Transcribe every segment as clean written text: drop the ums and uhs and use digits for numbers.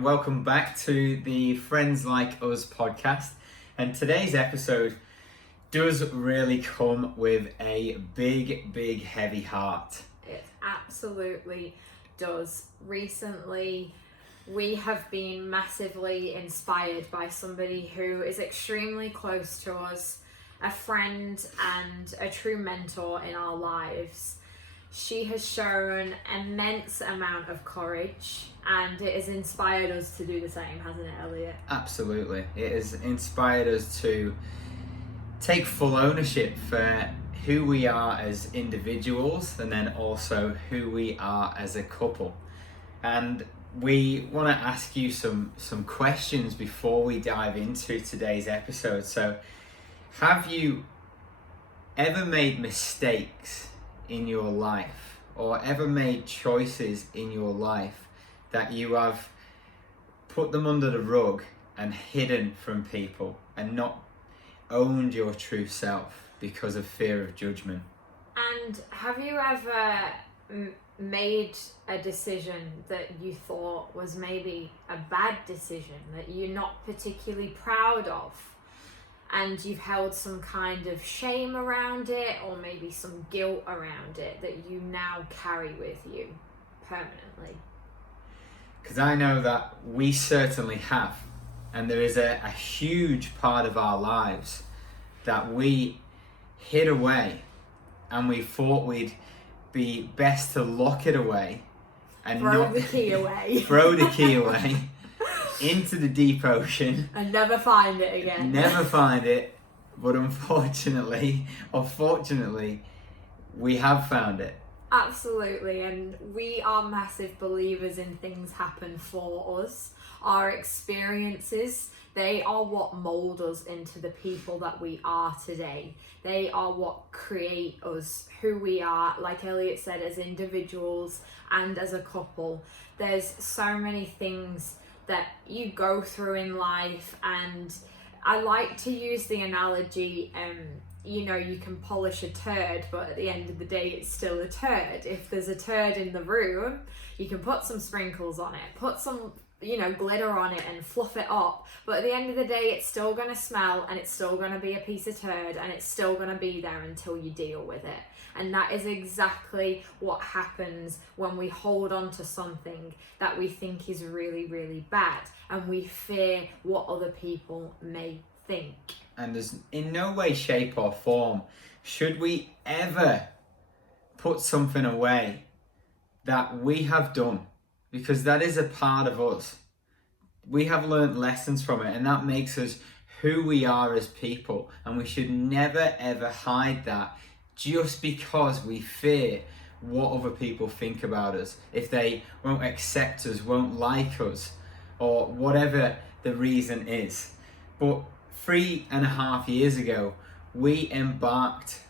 and welcome back to the Friends Like Us podcast. And today's episode does really come with a big heavy heart. It absolutely does. Recently, we have been massively inspired by somebody who is extremely close to us, a friend and a true mentor in our lives. She has shown immense amount of courage and it has inspired us to do the same, hasn't it, Elliot? Absolutely. It has inspired us to take full ownership for who we are as individuals and then also who we are as a couple. And we want to ask you some questions before we dive into today's episode. So, have you ever made mistakes in your life or ever made choices in your life that you have put them under the rug and hidden from people and not owned your true self because of fear of judgment? And have you ever made a decision that you thought was maybe a bad decision that you're not particularly proud of, and you've held some kind of shame around it or maybe some guilt around it that you now carry with you permanently? Because I know that we certainly have, and there is a huge part of our lives that we hid away and we thought we'd be best to lock it away and throw the key away throw the key away into the deep ocean and never find it again. Never find it, but unfortunately or fortunately we have found it. Absolutely, and we are massive believers in things happen for us. Our experiences, they are what mold us into the people that we are today. They are what create us, who we are, like Elliot said, as individuals and as a couple. There's so many things that you go through in life, and I like to use the analogy, you can polish a turd, but at the end of the day it's still a turd. If there's a turd in the room, you can put some sprinkles on it, put some glitter on it and fluff it up, but at the end of the day it's still going to smell and it's still going to be a piece of turd and it's still going to be there until you deal with it. And that is exactly what happens when we hold on to something that we think is really bad and we fear what other people may think. And there's in no way, shape or form should we ever put something away that we have done, because that is a part of us. We have learned lessons from it and that makes us who we are as people, and we should never ever hide that just because we fear what other people think about us, if they won't accept us, won't like us, or whatever the reason is. But 3.5 years ago, we embarked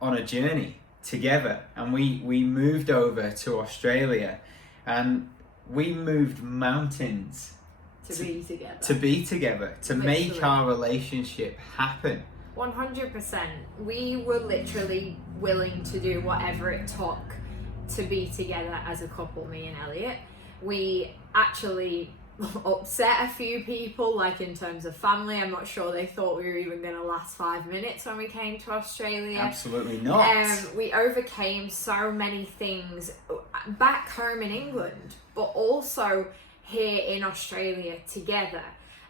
on a journey together and we moved over to Australia, and we moved mountains to be together, to make our relationship happen. 100%. We were literally willing to do whatever it took to be together as a couple, me and Elliot. We actually upset a few people, like in terms of family. I'm not sure they thought we were even going to last 5 minutes when we came to Australia. Absolutely not. We overcame so many things back home in England, but also here in Australia together.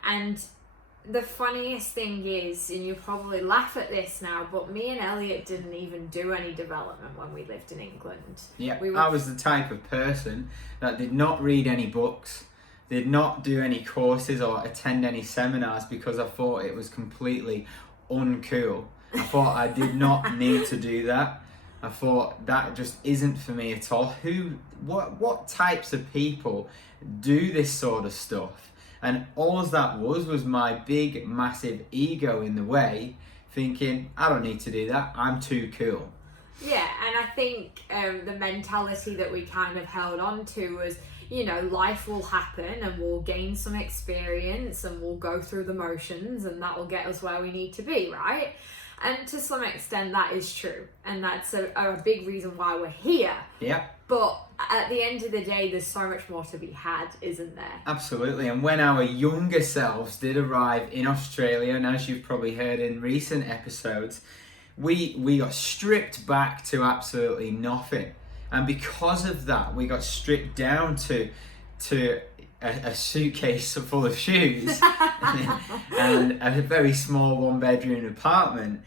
And the funniest thing is, and you'll probably laugh at this now, but me and Elliot didn't even do any development when we lived in England. Yeah, I was the type of person that did not read any books, did not do any courses or attend any seminars, because I thought it was completely uncool. I thought I did not need to do that. I thought that just isn't for me at all. What types of people do this sort of stuff? And all that was my big, massive ego in the way, thinking, I don't need to do that, I'm too cool. Yeah, and I think the mentality that we kind of held on to was, life will happen and we'll gain some experience and we'll go through the motions, and that will get us where we need to be, right? And to some extent that is true, and that's a big reason why we're here. Yeah. But at the end of the day, there's so much more to be had, isn't there? Absolutely. And when our younger selves did arrive in Australia, and as you've probably heard in recent episodes, we got stripped back to absolutely nothing. And because of that, we got stripped down to a suitcase full of shoes and a very small 1-bedroom apartment.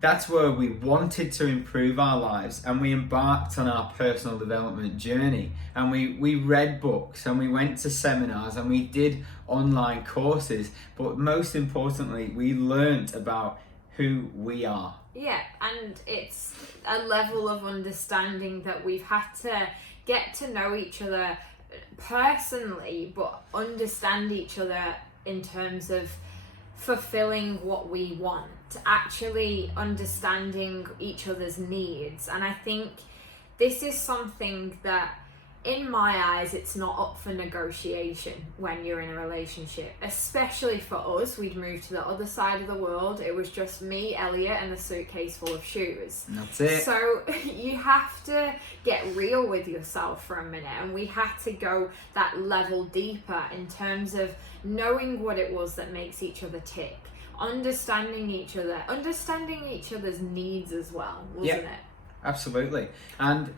That's where we wanted to improve our lives, and we embarked on our personal development journey, and we read books and we went to seminars and we did online courses, but most importantly we learnt about who we are. Yeah, and it's a level of understanding that we've had to get to know each other personally, but understand each other in terms of fulfilling what we want, actually understanding each other's needs. And I think this is something that, in my eyes, it's not up for negotiation when you're in a relationship, especially for us. We'd moved to the other side of the world. It was just me, Elliot, and a suitcase full of shoes. And that's it. So you have to get real with yourself for a minute, and we had to go that level deeper in terms of knowing what it was that makes each other tick, understanding each other's needs as well, wasn't it? Absolutely. And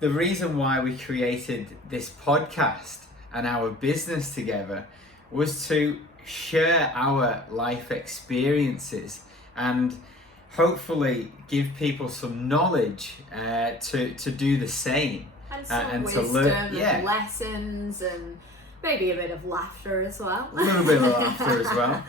the reason why we created this podcast and our business together was to share our life experiences and hopefully give people some knowledge to do the same. And some and wisdom to learn, and lessons, and maybe a bit of laughter as well. A little bit of laughter as well.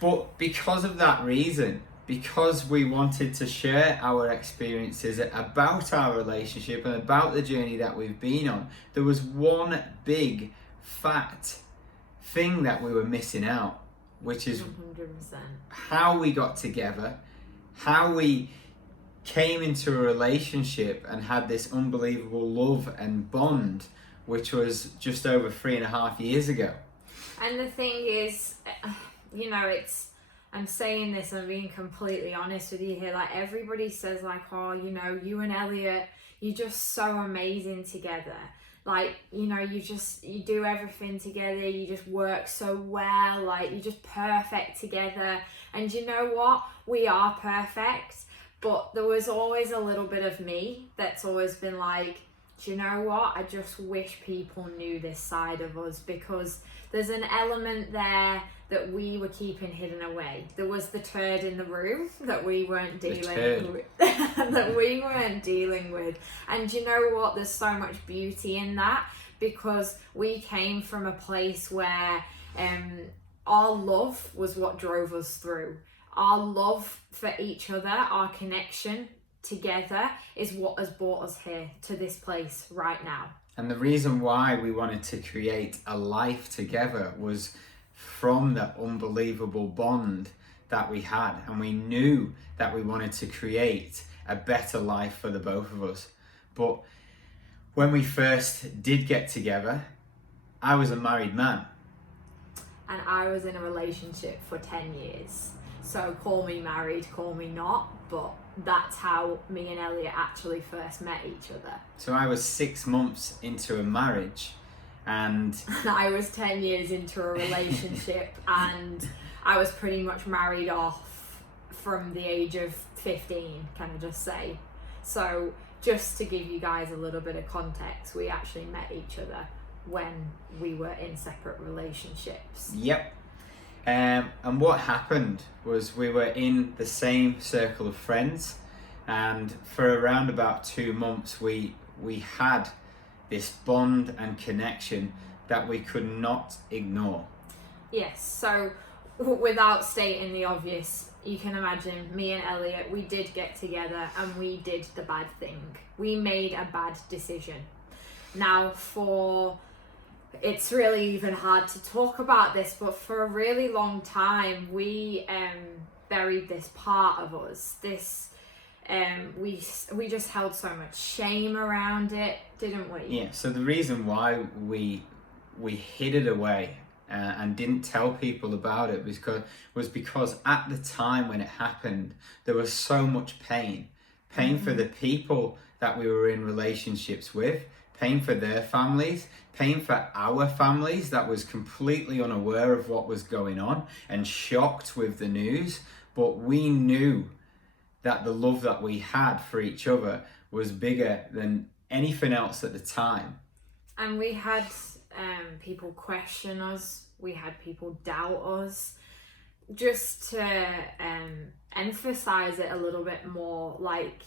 But because of that reason, because we wanted to share our experiences about our relationship and about the journey that we've been on, there was one big fat thing that we were missing out, which is 100%. how we got together, how we came into a relationship and had this unbelievable love and bond, which was just over 3.5 years ago. And the thing is, I'm saying this, I'm being completely honest with you here, like everybody says like, oh, you and Elliot, you're just so amazing together. Like, you do everything together, you just work so well, like you're just perfect together. And you know what? We are perfect, but there was always a little bit of me that's always been like, do you know what? I just wish people knew this side of us, because there's an element there that we were keeping hidden away. There was the turd in the room that we weren't dealing with. And you know what? There's so much beauty in that, because we came from a place where our love was what drove us through. Our love for each other, our connection together is what has brought us here to this place right now. And the reason why we wanted to create a life together was from that unbelievable bond that we had, and we knew that we wanted to create a better life for the both of us. But when we first did get together, I was a married man. And I was in a relationship for 10 years. So call me married, call me not, but that's how me and Elliot actually first met each other. So I was 6 months into a marriage, and I was 10 years into a relationship, and I was pretty much married off from the age of 15, can I just say. So just to give you guys a little bit of context, we actually met each other when we were in separate relationships. Yep. And what happened was we were in the same circle of friends, and for around about 2 months we had this bond and connection that we could not ignore. Yes, so without stating the obvious, you can imagine me and Elliot, we did get together and we did the bad thing. We made a bad decision. Now, it's really even hard to talk about this, but for a really long time we buried this part of us, this we just held so much shame around it, didn't we? Yeah, so the reason why we hid it away and didn't tell people about it was because at the time when it happened, there was so much pain for the people that we were in relationships with, pain for their families, pain for our families that was completely unaware of what was going on and shocked with the news. But we knew that the love that we had for each other was bigger than anything else at the time. And we had people question us, we had people doubt us. Just to emphasize it a little bit more, like,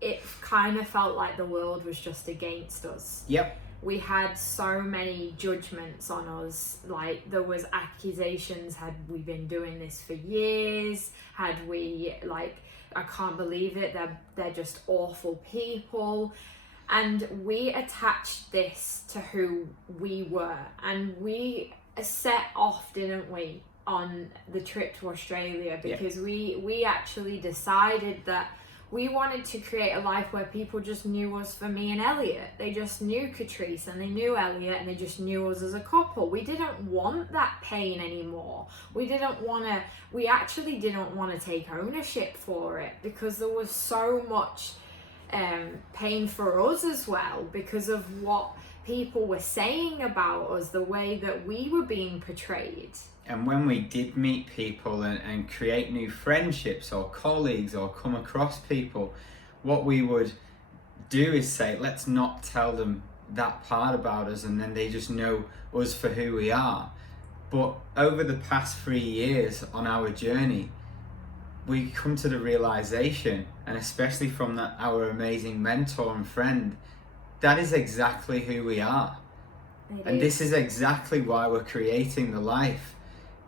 it kind of felt like the world was just against us. Yep. We had so many judgments on us. Like, there was accusations, had we been doing this for years? Had we, like, I can't believe it, they're just awful people. And we attached this to who we were, and we set off, didn't we, on the trip to Australia, because we actually decided that we wanted to create a life where people just knew us for me and Elliot. They just knew Catrice and they knew Elliot and they just knew us as a couple. We didn't want that pain anymore. We actually didn't want to take ownership for it, because there was so much pain for us as well, because of what people were saying about us, the way that we were being portrayed. And when we did meet people and create new friendships or colleagues or come across people, what we would do is say, let's not tell them that part about us, and then they just know us for who we are. But over the past 3 years on our journey, we come to the realization, and especially from our amazing mentor and friend, that is exactly who we are. This is exactly why we're creating the life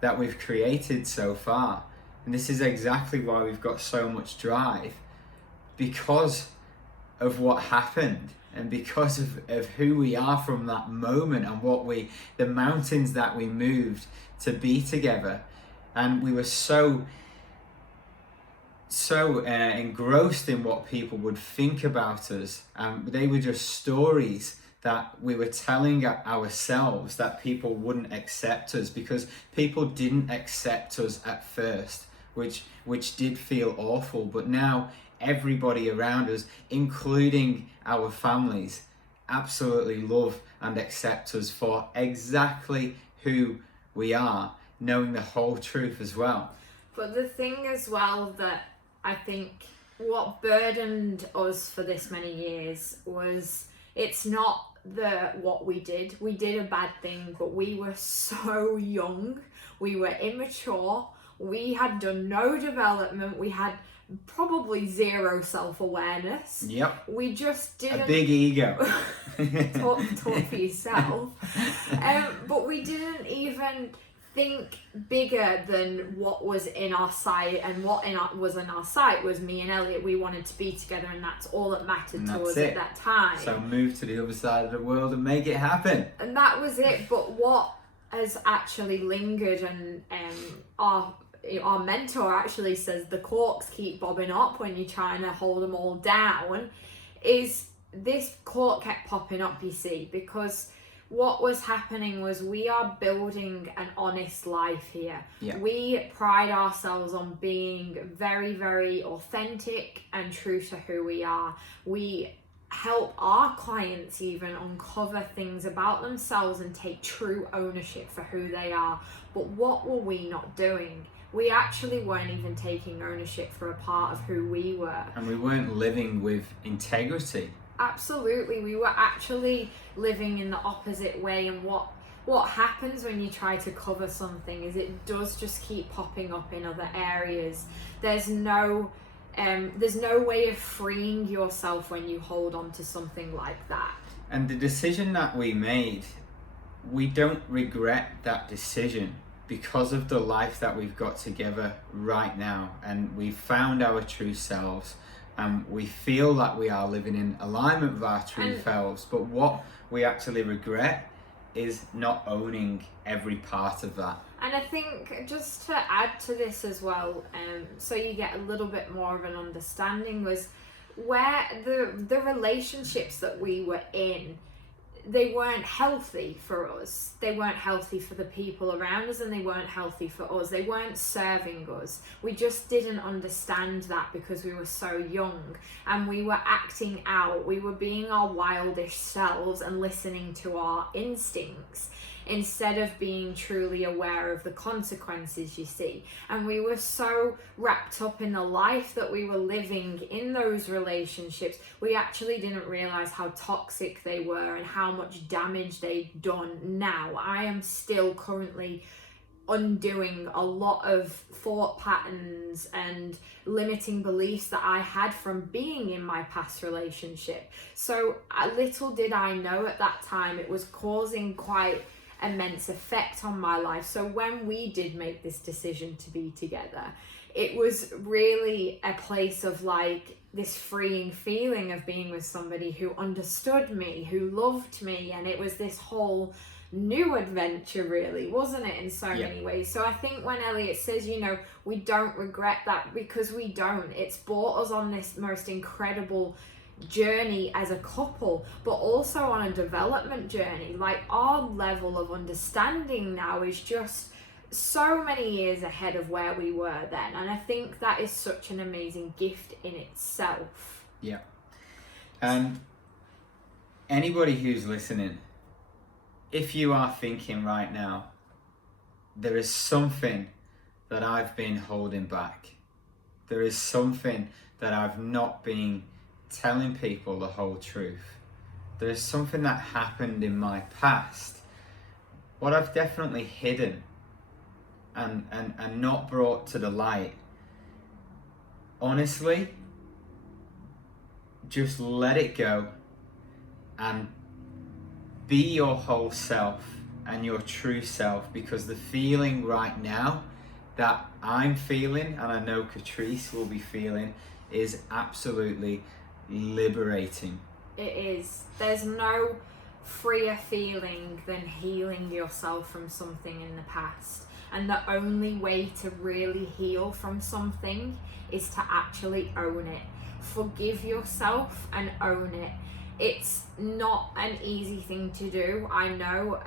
that we've created so far. And this is exactly why we've got so much drive, because of what happened and because of who we are from that moment, and the mountains that we moved to be together. And we were so engrossed in what people would think about us. They were just stories that we were telling ourselves that people wouldn't accept us, because people didn't accept us at first, which did feel awful. But now everybody around us, including our families, absolutely love and accept us for exactly who we are, knowing the whole truth as well. But the thing as well that I think what burdened us for this many years was, it's not what we did. We did a bad thing, but we were so young. We were immature. We had done no development. We had probably zero self-awareness. Yep. We just didn't... A big ego. talk for yourself. But we didn't even think bigger than what was in our sight, and what was in our sight was me and Elliot. We wanted to be together, and that's all that mattered to us at that time. So move to the other side of the world and make it happen. And that was it. But what has actually lingered, and our mentor actually says the corks keep bobbing up when you're trying to hold them all down, is this cork kept popping up, you see, because what was happening was, we are building an honest life here. Yeah. We pride ourselves on being very, very authentic and true to who we are. We help our clients even uncover things about themselves and take true ownership for who they are. But what were we not doing? We actually weren't even taking ownership for a part of who we were. And we weren't living with integrity. Absolutely, we were actually living in the opposite way. And what happens when you try to cover something is, it does just keep popping up in other areas. There's no way of freeing yourself when you hold on to something like that. And the decision that we made, we don't regret that decision, because of the life that we've got together right now, and we've found our true selves. We feel that we are living in alignment with our true selves. But what we actually regret is not owning every part of that. And I think just to add to this as well, so you get a little bit more of an understanding, was where the relationships that we were in, they weren't healthy for us. They weren't healthy for the people around us, and they weren't healthy for us. They weren't serving us. We just didn't understand that because we were so young, and we were acting out. We were being our wildish selves and listening to our instincts instead of being truly aware of the consequences, you see. And we were so wrapped up in the life that we were living in those relationships, we actually didn't realize how toxic they were and how much damage they'd done. Now I am still currently undoing a lot of thought patterns and limiting beliefs that I had from being in my past relationship. So little did I know at that time it was causing quite immense effect on my life. So when we did make this decision to be together, it was really a place of like this freeing feeling of being with somebody who understood me, who loved me, and it was this whole new adventure, really, wasn't it, in so many ways. So I think when Elliot says, you know, we don't regret that, because we don't. It's brought us on this most incredible journey as a couple, but also on a development journey. Like, our level of understanding now is just so many years ahead of where we were then, and I think that is such an amazing gift in itself. Yeah. And anybody who's listening, if you are thinking right now, there is something that I've been holding back, there is something that I've not been telling people the whole truth, there is something that happened in my past, what I've definitely hidden and not brought to the light, honestly, just let it go and be your whole self and your true self, because the feeling right now that I'm feeling, and I know Catrice will be feeling, is absolutely liberating. It is. There's no freer feeling than healing yourself from something in the past. And the only way to really heal from something is to actually own it. Forgive yourself and own it. It's not an easy thing to do. I know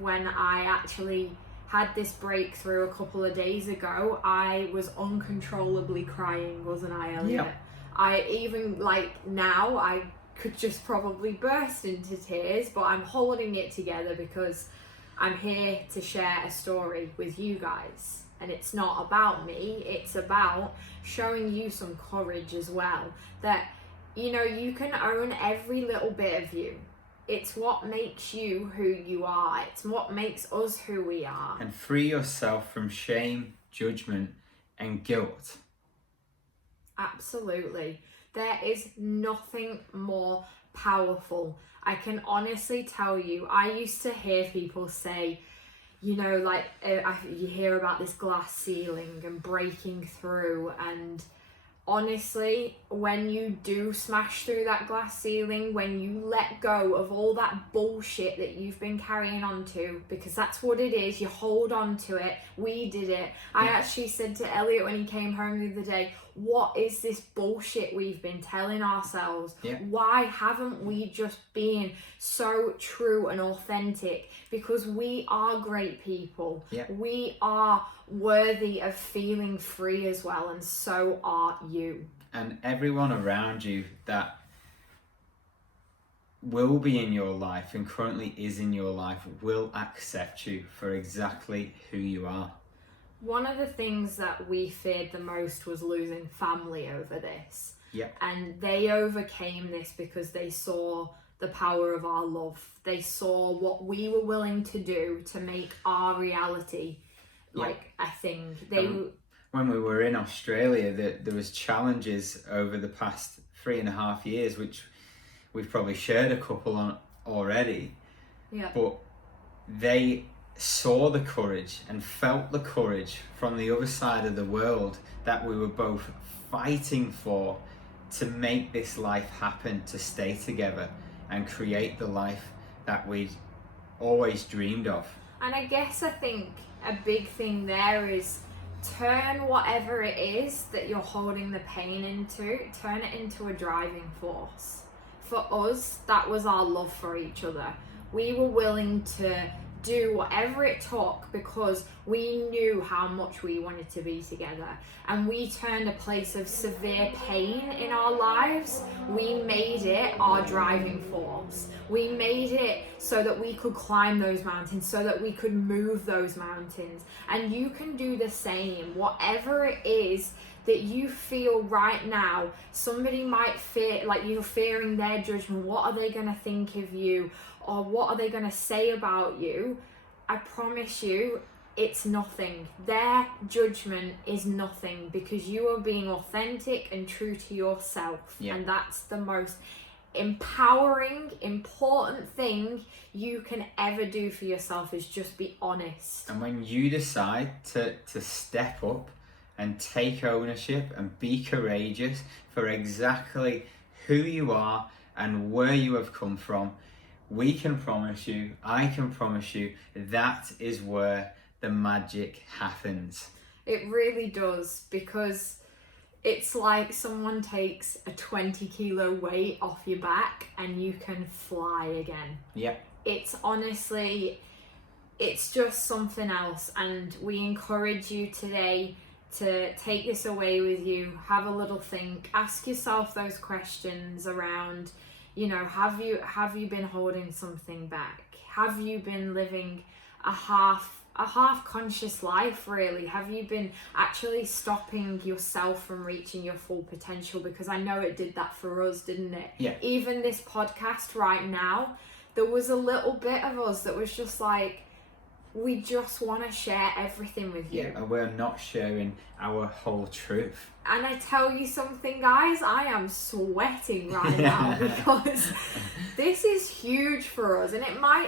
when I actually had this breakthrough a couple of days ago, I was uncontrollably crying, wasn't I, Elliot? Yep. I even, like, now I could just probably burst into tears, but I'm holding it together because I'm here to share a story with you guys. And it's not about me, it's about showing you some courage as well. That, you know, you can own every little bit of you. It's what makes you who you are. It's what makes us who we are. And free yourself from shame, judgment, and guilt. Absolutely. There is nothing more powerful. I can honestly tell you, I used to hear people say, you know, like, you hear about this glass ceiling and breaking through, and honestly, when you do smash through that glass ceiling, when you let go of all that bullshit that you've been carrying on to, because that's what it is, you hold on to it. We did it. I actually said to Elliot when he came home the other day, what is this bullshit we've been telling ourselves? Why haven't we just been so true and authentic? Because we are great people. We are worthy of feeling free as well, and so are you. And everyone around you that will be in your life and currently is in your life will accept you for exactly who you are. One of the things that we feared the most was losing family over this. And they overcame this because they saw the power of our love. They saw what we were willing to do to make our reality like a thing. When we were in Australia, there was challenges over the past 3.5 years, which we've probably shared a couple on already. But they saw the courage and felt the courage from the other side of the world that we were both fighting for, to make this life happen, to stay together and create the life that we'd always dreamed of. And I think a big thing there is turn whatever it is that you're holding the pain into, turn it into a driving force. For us, that was our love for each other. We were willing to do whatever it took because we knew how much we wanted to be together, and we turned a place of severe pain in our lives, we made it our driving force. We made it so that we could climb those mountains, so that we could move those mountains. And you can do the same. Whatever it is that you feel right now, somebody might fear, like you're fearing their judgment. What are they going to think of you? Or what are they going to say about you? I promise you, it's nothing. Their judgment is nothing, because you are being authentic and true to yourself. Yeah. And that's the most empowering, important thing you can ever do for yourself, is just be honest. And when you decide to step up and take ownership and be courageous for exactly who you are and where you have come from, we can promise you, I can promise you, that is where the magic happens. It really does, because it's like someone takes a 20-kilo weight off your back and you can fly again. Yeah. It's honestly, it's just something else. And we encourage you today to take this away with you, have a little think, ask yourself those questions around, you know, have you been holding something back? Have you been living a half conscious life, really? Have you been actually stopping yourself from reaching your full potential? Because I know it did that for us, didn't it? Yeah. Even this podcast right now, there was a little bit of us that was just like, we just want to share everything with you. Yeah, and we're not sharing our whole truth. And I tell you something, guys, I am sweating right now because this is huge for us. And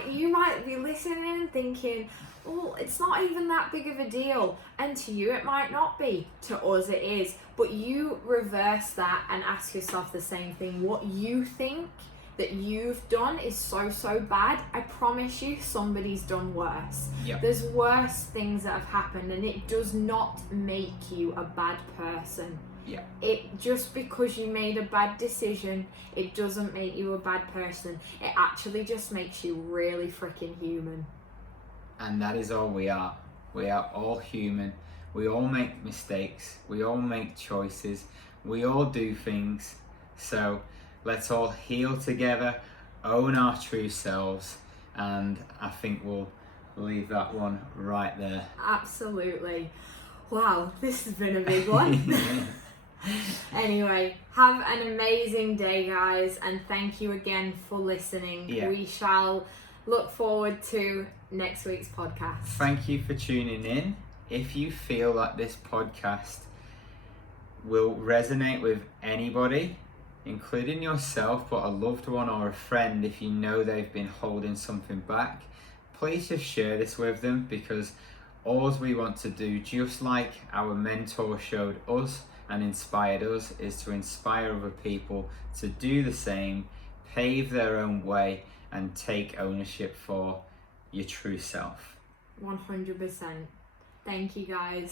you might be listening and thinking, well, it's not even that big of a deal. And to you, it might not be. To us, it is. But you reverse that and ask yourself the same thing. What you think that you've done is so bad, I promise you somebody's done worse. Yep. There's worse things that have happened, and it does not make you a bad person. Yeah. It just because you made a bad decision, it doesn't make you a bad person. It actually just makes you really freaking human. And that is all we are. We are all human. We all make mistakes. We all make choices. We all do things. So let's all heal together, own our true selves, and I think we'll leave that one right there. Absolutely. Wow, this has been a big one. Anyway, have an amazing day, guys, and thank you again for listening. Yeah. We shall look forward to next week's podcast. Thank you for tuning in. If you feel like this podcast will resonate with anybody, including yourself, but a loved one or a friend, if you know they've been holding something back, please just share this with them, because all we want to do, just like our mentor showed us and inspired us, is to inspire other people to do the same, pave their own way, and take ownership for your true self. 100%. Thank you, guys.